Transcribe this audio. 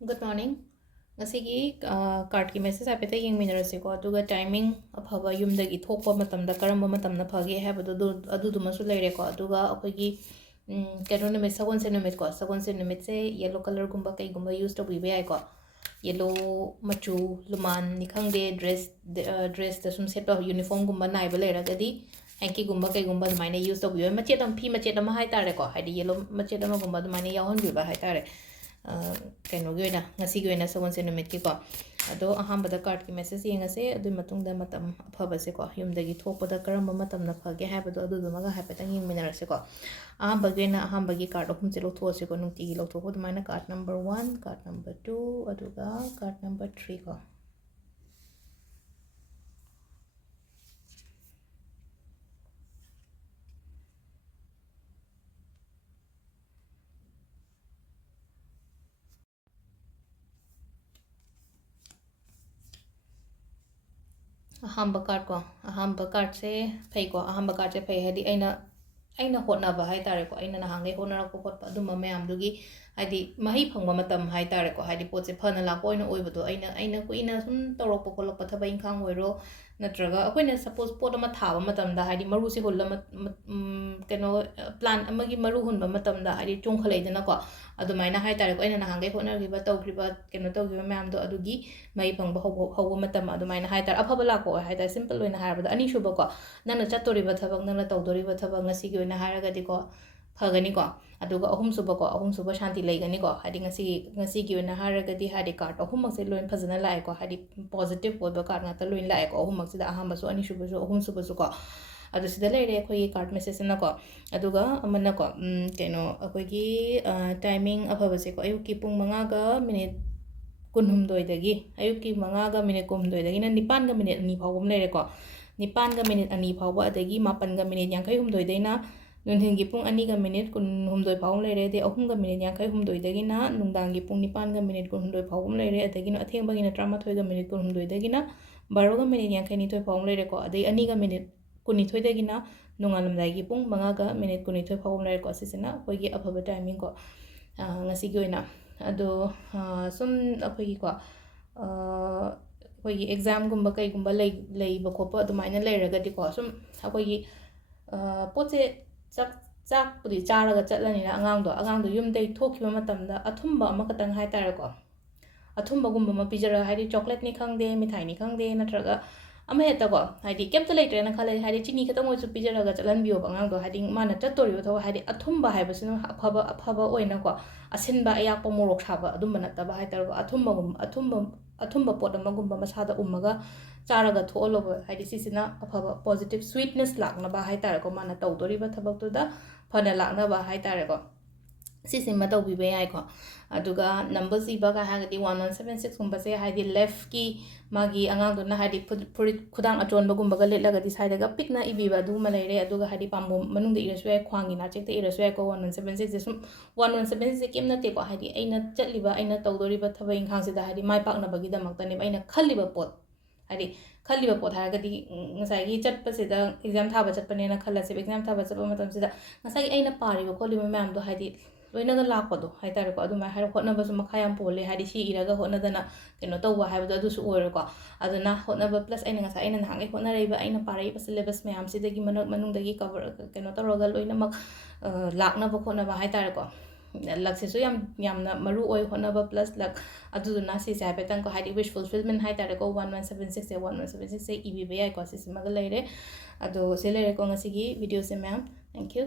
Good morning. Ngasigi card ki message apeta yeng minerase ko aduga timing aphaba yumdagi thokpa matamda karamba matamna phage habadu adu masu leire ko aduga akogi kano numit sagon se numit se yellow color gumba kai gumba use to bibe ai ko yellow machu luman ni khangde dress da sum set of uniform gumba naiba leira gadi hanky gumba kai gumba maine use to bibe machet am phi machet am hai tare ko haidi yellow machet am gumba maine yahon biba hai tare ꯀꯩꯅꯣꯒꯤ ꯑꯣꯏꯅ ꯉꯁꯤꯒꯤ ꯑꯣꯏꯅ ꯁꯒꯣꯜꯁꯦꯟ ꯅꯨꯃꯤꯠꯀꯤꯀꯣ ꯑꯗꯣ ꯑꯍꯥꯟꯕꯗ ꯀꯥꯔꯠꯀꯤ message ꯌꯦꯡꯉꯁꯦ ꯑꯗꯨꯒꯤ ꯃꯇꯨꯡꯗ ꯃꯇꯝ ꯑꯐꯕꯁꯦꯀꯣ ꯌꯨꯝꯗꯒꯤ ꯊꯣꯛꯄꯗ ꯀꯔꯝꯕ ꯃꯇꯝꯅ ꯐꯒꯦ ꯍꯥꯏꯕꯗꯣ ꯑꯗꯨꯗꯨꯃꯒ ꯍꯥꯏꯐꯦꯠꯇꯪ ꯌꯦꯡꯃꯤꯟꯅꯔꯁꯦꯀꯣ ꯑꯍꯥꯟꯕꯒꯤ ꯑꯣꯏꯅ ꯑꯍꯥꯟꯕꯒꯤ ꯀꯥꯔꯠ ꯑꯍꯨꯝꯁꯦ ꯂꯧꯊꯣꯛꯑꯁꯦꯀꯣ ꯅꯨꯡꯇꯤꯒꯤ ꯂꯧꯊꯣꯛꯄ ꯑꯗꯨꯃꯥꯏꯅ ꯀꯥꯔꯠ ꯅꯝꯕꯔ 1 ꯀꯥꯔꯠ ꯅꯝꯕꯔ 2 ꯑꯗꯨꯒ ꯀꯥꯔꯠ ꯅꯝꯕꯔ 3 ꯀꯣ ꯑꯍꯥꯟꯕ ꯀꯥꯔꯠꯀꯣ ꯑꯍꯥꯟꯕ ꯀꯥꯔꯠꯁꯦ ꯐꯩꯀꯣ ꯑꯍꯥꯟꯕ ꯀꯥꯔꯠꯁꯦ ꯐꯩ ꯍꯥꯏꯗꯤ ꯑꯩꯅ ꯍꯣꯠꯅꯕ ꯍꯥꯏꯇꯥꯔꯦꯀꯣ ꯑꯩꯅ ꯅꯍꯥꯟꯈꯩ ꯍꯣꯠꯅꯔꯛꯄ ꯈꯣꯠꯄ ꯑꯗꯨꯝꯕ ꯃꯌꯥꯝꯗꯨꯒꯤ ꯍꯥꯏꯗꯤ ꯃꯍꯩ ꯐꯪꯕ ꯃꯇꯝ ꯍꯥꯏꯇꯥꯔꯦꯀꯣ ꯍꯥꯏꯗꯤ ꯄꯣꯠꯁꯦ ꯐꯅ ꯂꯥꯛꯄ ꯑꯣꯏꯅ ꯑꯣꯏꯕꯗꯣ ꯑꯩꯅ ꯀꯨꯏꯅ ꯁꯨꯝ ꯇꯧꯔꯛꯄ ꯈꯣꯠꯂꯛꯄ ꯊꯕꯛ ꯏꯪꯈꯥꯡ ꯑꯣꯏꯔꯣ ꯅꯠꯇ꯭ꯔꯒ ꯑꯩꯈꯣꯏꯅ ꯁꯄꯣꯁ ꯄꯣꯠ ꯑꯃ ꯊꯥꯕ ꯃꯇꯝꯗ ꯍꯥꯏꯗꯤ ꯃꯔꯨꯁꯦ ꯍꯨꯜꯂ ꯀꯩꯅꯣ ꯄ꯭ꯂꯥꯟ ꯑꯃꯒꯤ ꯃꯔꯨ ꯍꯨꯟꯕ ꯃꯇꯝꯗ ꯍꯥꯏꯗꯤ ꯆꯣꯡꯈꯠꯂꯛꯏꯗꯅꯀꯣ ꯑꯗꯨꯃꯥꯏꯅ ꯍꯥꯏꯇꯥꯔꯦꯀꯣ ꯑꯩꯅ ꯅꯍꯥꯟꯈꯩ ꯍꯣꯠꯅꯈꯤꯕ ꯇꯧꯈꯤꯕ ꯀꯩꯅꯣ ꯇꯧꯈꯤꯕ ꯃꯌꯥꯝꯗꯣ ꯑꯗꯨꯒꯤ ꯃꯍꯩ ꯐꯪꯕ ꯍꯧꯕ ꯃꯇꯝ ꯑꯗꯨꯃꯥꯏꯅ ꯍꯥꯏꯇꯥꯔꯦ ꯑꯐꯕ ꯂꯥꯛꯄ ꯑꯣꯏ ꯍꯥꯏꯇꯥꯔꯦ ꯁꯤꯝꯄꯜ ꯑꯣꯏꯅ ꯍꯥꯏꯔꯕꯗ ꯑꯅꯤꯁꯨꯕꯀꯣ ꯅꯪꯅ ꯆꯠꯇꯣꯔꯤꯕ ꯊꯕꯛ ꯅꯪꯅ ꯇꯧꯗꯣꯔꯤꯕ ꯊꯕꯛ ꯉꯁꯤꯒꯤ ꯑꯣꯏꯅ ꯍꯥꯏꯔꯒꯗꯤꯀꯣ ꯐꯒꯅꯤꯀꯣ ꯑꯗꯨꯒ ꯑꯍꯨꯝꯁꯨꯕ ꯁꯥꯟꯇꯤ ꯂꯩꯒꯅꯤꯀꯣ ꯍꯥꯏꯗꯤ ꯉꯁꯤꯒꯤ ꯑꯣꯏꯅ ꯍꯥꯏꯔꯒꯗꯤ ꯍꯥꯏꯗꯤ ꯀꯥꯔꯠ ꯑꯍꯨꯝꯃꯛꯁꯦ ꯂꯣꯏꯅ ꯐꯖꯅ ꯂꯥꯛꯑꯦꯀꯣ ꯍꯥꯏꯗꯤ ꯄꯣꯖꯤꯇꯤቭ ꯑꯣꯏꯕ ꯀꯥꯔꯠ ꯉꯥꯛꯇ ꯂꯣꯏꯅ ꯂꯥꯛꯑꯦꯀꯣ ꯑꯍꯨꯝꯃꯛꯁꯤꯗ ꯑꯍꯥꯟꯕꯁꯨ ꯑꯅꯤꯁꯨꯕꯁꯨ ꯑꯍꯨꯝꯁꯨꯕꯁꯨ ꯀꯣ ꯑꯗꯨ ꯁꯤꯗ ꯂꯩꯔꯦ ꯑꯩꯈꯣꯏꯒꯤ ꯀꯥꯔꯠ ꯃꯦꯁꯦꯖꯁꯤꯅꯀꯣ ꯑꯗꯨꯒ ꯑꯃꯅꯀꯣ ꯀꯩꯅꯣ ꯑꯩꯈꯣꯏꯒꯤ ꯇꯥꯏꯃꯤꯡ ꯑꯐꯕꯁꯦꯀꯣ ꯑꯌꯨꯛꯀꯤ ꯄꯨꯡ 5ꯒ ꯃꯤꯅꯤꯠ 12ꯗꯒꯤ ꯑꯌꯨꯛꯀꯤ 5ꯒ ꯃꯤꯅꯤꯠ 12ꯗꯒꯤꯅ 9ꯒ ꯃꯤꯅꯤꯠ 2 ꯐꯥꯎꯕ ꯑꯃ ꯂꯩꯔꯦꯀꯣ 9ꯒ ꯃꯤꯅꯤꯠ 2 ꯐꯥꯎꯕ ꯑꯗꯒꯤ 8ꯒ ꯃꯤꯅꯤꯠ 53ꯗꯩꯅ ꯅꯨꯡꯊꯤꯟꯒꯤ ꯄꯨꯡ 2ꯒ ꯃꯤꯅꯤꯠ 18 ꯐꯥꯎꯕ ꯂꯩꯔꯦ ꯑꯗꯩ 3ꯒ ꯃꯤꯅꯤꯠ 53ꯗꯒꯤꯅ ꯅꯨꯡꯗꯥꯡꯒꯤ ꯄꯨꯡ 9ꯒ ꯃꯤꯅꯤꯠ 12 ꯐꯥꯎꯕ ꯑꯃ ꯂꯩꯔꯦ ꯑꯗꯒꯤ ꯑꯊꯦꯡꯕꯒꯤꯅ 12ꯒ ꯃꯤꯅꯤꯠ 12ꯗꯒꯤꯅ 12ꯒ ꯃꯤꯅꯤꯠ 52 ꯐꯥꯎꯕ ꯂꯩꯔꯦꯀꯣ ꯑꯗꯩ 2ꯒ ꯃꯤꯅꯤꯠ 12ꯗꯒꯤꯅ ꯅꯣꯡꯉꯥꯜꯂꯝꯗꯥꯏꯒꯤ ꯄꯨꯡ 5ꯒ ꯃꯤꯅꯤꯠ 12 ꯐꯥꯎꯕ ꯂꯩꯔꯦꯀꯣ ꯁꯤꯁꯤꯅ ꯑꯩꯈꯣꯏꯒꯤ ꯑꯐꯕ ꯇꯥꯏꯃꯤꯡꯀꯣ ꯉꯁꯤꯒꯤ ꯑꯣꯏꯅ ꯑꯗꯣ ꯁꯨꯝ ꯑꯩꯈꯣꯏꯒꯤꯀꯣ ꯑꯩꯈꯣꯏꯒꯤ ꯑꯦꯛꯖꯥꯝꯒꯨꯝꯕ ꯀꯩꯒꯨꯝꯕ ꯂꯩꯕ ꯈꯣꯠꯄ ꯑꯗꯨꯃꯥꯏꯅ ꯂꯩꯔꯒꯗꯤꯀꯣ ꯁꯨꯝ ꯑꯩꯈꯣꯏꯒꯤ ꯄꯣꯠꯁꯦ ꯆꯥꯛꯄꯨꯗꯤ ꯆꯥꯔꯒ ꯆꯠꯂꯅꯤꯅ ꯑꯉꯥꯡꯗꯣ ꯌꯨꯝꯗꯒꯤ ꯊꯣꯛꯈꯤꯕ ꯃꯇꯝꯗ ꯑꯊꯨꯝꯕ ꯑꯃꯈꯛꯇꯪ ꯍꯥꯏꯇꯥꯔꯦꯀꯣ ꯑꯊꯨꯝꯕꯒꯨꯝꯕ ꯑꯃ ꯄꯤꯖꯔꯒ ꯍꯥꯏꯗꯤ ꯆꯣꯀ꯭ꯂꯦꯠꯅꯤ ꯈꯪꯗꯦ ꯃꯤꯊꯥꯏꯅꯤ ꯈꯪꯗꯦ ꯅꯠꯇ꯭ꯔꯒ ꯑꯃ ꯍꯦꯛꯇꯀꯣ ꯍꯥꯏꯗꯤ ꯀꯩꯝꯇ ꯂꯩꯇ꯭ꯔꯦꯅ ꯈꯜꯂꯦ ꯍꯥꯏꯗꯤ ꯆꯤꯅꯤ ꯈꯛꯇꯪ ꯑꯣꯏꯁꯨ ꯄꯤꯖꯔꯒ ꯆꯠꯍꯟꯕꯤꯌꯣꯕ ꯑꯉꯥꯡꯗꯣ ꯍꯥꯏꯗꯤ ꯃꯥꯅ ꯆꯠꯇꯣꯔꯤꯕ ꯊꯕꯛ ꯍꯥꯏꯗꯤ ꯑꯊꯨꯝꯕ ꯍꯥꯏꯕꯁꯤꯅ ꯑꯐꯕ ꯑꯣꯏꯅꯀꯣ ꯑꯁꯤꯟꯕ ꯑꯌꯥꯛꯄ ꯃꯣꯔꯣꯛ ꯁꯥꯕ ꯑꯗꯨꯝꯕ ꯅꯠꯇꯕ ꯍꯥꯏꯇꯥꯔꯦꯀꯣ ꯑꯊꯨꯝꯕ ꯄꯣꯠ ꯑꯃꯒꯨꯝꯕ ꯃꯁꯥꯗ ꯎꯝꯃꯒ ꯆꯥꯔꯒ ꯊꯣꯛꯍꯜꯂꯣꯕ ꯍꯥꯏꯗꯤ ꯁꯤꯁꯤꯅ ꯑꯐꯕ ꯄꯣꯖꯤꯇꯤቭ ꯁ꯭ꯋꯤꯠꯅꯦꯁ ꯂꯥꯛꯅꯕ ꯍꯥꯏꯇꯥꯔꯦꯀꯣ ꯃꯥꯅ ꯇꯧꯗꯣꯔꯤꯕ ꯊꯕꯛꯇꯨꯗ ꯐꯅ ꯂꯥꯛꯅꯕ ꯍꯥꯏꯇꯥꯔꯦꯀꯣ ꯁꯤꯁꯤꯃ ꯇꯧꯕꯤꯕ ꯌꯥꯏꯀꯣ ꯑꯗꯨꯒ ꯅꯝꯕꯔꯁ ꯏꯕꯒ ꯍꯥꯏꯔꯒꯗꯤ 1176ꯒꯨꯝꯕꯁꯦ ꯍꯥꯏꯗꯤ ꯂꯦꯐꯀꯤ ꯃꯥꯒꯤ ꯑꯉꯥꯡꯗꯨꯅ ꯍꯥꯏꯗꯤ ꯐꯨꯔꯤꯠ ꯈꯨꯗꯥꯡ ꯑꯆꯣꯟꯕꯒꯨꯝꯕꯒ ꯂꯤꯠꯂꯒꯗꯤ ꯁꯥꯏꯗꯒ ꯄꯤꯛꯅ ꯏꯕꯤꯕ ꯑꯗꯨꯒꯨꯝꯕ ꯂꯩꯔꯦ ꯑꯗꯨꯒ ꯍꯥꯏꯗꯤ ꯄꯥꯝꯕꯣꯝ ꯃꯅꯨꯡꯗ ꯏꯔꯁꯨ ꯌꯥꯏ ꯈ꯭ꯋꯥꯡꯒꯤ ꯅꯥꯆꯦꯛꯇ ꯏꯔꯁꯨ ꯌꯥꯏꯀꯣ 1176ꯁꯦ ꯁꯨꯝ 1176ꯁꯦ ꯀꯩꯝ ꯅꯠꯇꯦꯀꯣ ꯍꯥꯏꯗꯤ ꯑꯩꯅ ꯇꯧꯗꯣꯔꯤꯕ ꯊꯕꯛ ꯏꯪꯈꯥꯡꯁꯤꯗ ꯍꯥꯏꯗꯤ ꯃꯥꯏ ꯄꯥꯛꯅꯕꯒꯤꯗꯃꯛꯇꯅꯦꯕ ꯑꯩꯅ ꯈꯜꯂꯤꯕ ꯄꯣꯠ ꯍꯥꯏꯗꯤ ꯈꯜꯂꯤꯕ ꯄꯣꯠ ꯍꯥꯏꯔꯒꯗꯤ ꯉꯁꯥꯏꯒꯤ ꯆꯠꯄꯁꯤꯗ ꯑꯦꯛꯖꯥꯝ ꯊꯥꯕ ꯆꯠꯄꯅꯦꯅ ꯈꯜꯂꯁꯦꯕ ꯑꯦꯛꯖꯥꯝ ꯊꯥꯕ ꯆꯠꯄ ꯃꯇꯝꯁꯤꯗ ꯉꯁꯥꯏꯒꯤ ꯑꯩꯅ ꯄꯥꯔꯤꯕ ꯈꯣꯠꯂꯤꯕ ꯃꯌꯥꯝꯗꯣ ꯍꯥꯏꯗꯤ ꯂꯣꯏꯅꯒ ꯂꯥꯛꯄꯗꯣ ꯍꯥꯏꯇꯥꯔꯦꯀꯣ ꯑꯗꯨꯃꯥꯏꯅ ꯍꯥꯏꯔ ꯍꯣꯠꯅꯕꯁꯨ ꯃꯈꯥ ꯌꯥꯝ ꯄꯣꯜꯂꯦ ꯍꯥꯏꯗꯤ ꯁꯤ ꯏꯔꯒ ꯍꯣꯠꯅꯗꯅ ꯀꯩꯅꯣ ꯇꯧꯕ ꯍꯥꯏꯕꯗꯣ ꯑꯗꯨꯁꯨ ꯑꯣꯏꯔꯣꯏꯀꯣ ꯑꯗꯨꯅ ꯍꯣꯠꯅꯕ ꯄ꯭ꯂꯁ ꯑꯩꯅ ꯅꯍꯥꯟꯒꯩ ꯍꯣꯠꯅꯔꯛꯏꯕ ꯑꯩꯅ ꯄꯥꯔꯛꯏꯕ ꯁꯤꯂꯦꯕꯁ ꯃꯌꯥꯝꯁꯤꯗꯒꯤ ꯃꯅꯨꯡꯗꯒꯤ ꯀꯩꯅꯣ ꯇꯧꯔꯒ ꯂꯣꯏꯅꯃꯛ ꯂꯥꯛꯅꯕ ꯈꯣꯠꯅꯕ ꯍꯥꯏꯇꯥꯔꯦꯀꯣ ꯂꯛꯁꯤꯁꯨ ꯌꯥꯝꯅ ꯃꯔꯨ ꯑꯣꯏ ꯍꯣꯠꯅꯕ ꯄ꯭ꯂꯁ ꯂꯛ ꯑꯗꯨꯗꯨꯅ ꯁꯤꯁꯦ ꯍꯥꯏꯐꯦꯠꯇꯪꯀꯣ ꯍꯥꯏꯗꯤ ꯋꯤꯁ ꯐꯨꯜꯐꯤꯜꯃꯦꯟ ꯍꯥꯏꯇꯥꯔꯦꯀꯣ 1176ꯁꯦ ꯏꯕꯤꯕ ꯌꯥꯏꯀꯣ ꯁꯤꯁꯤꯃꯒ ꯂꯩꯔꯦ ꯑꯗꯣ ꯁꯤ ꯂꯩꯔꯦꯀꯣ ꯉꯁꯤꯒꯤ ꯚꯤꯗꯤꯑꯣꯁꯦ ꯃꯌꯥꯝ ꯊꯦꯡꯛ ꯌꯨ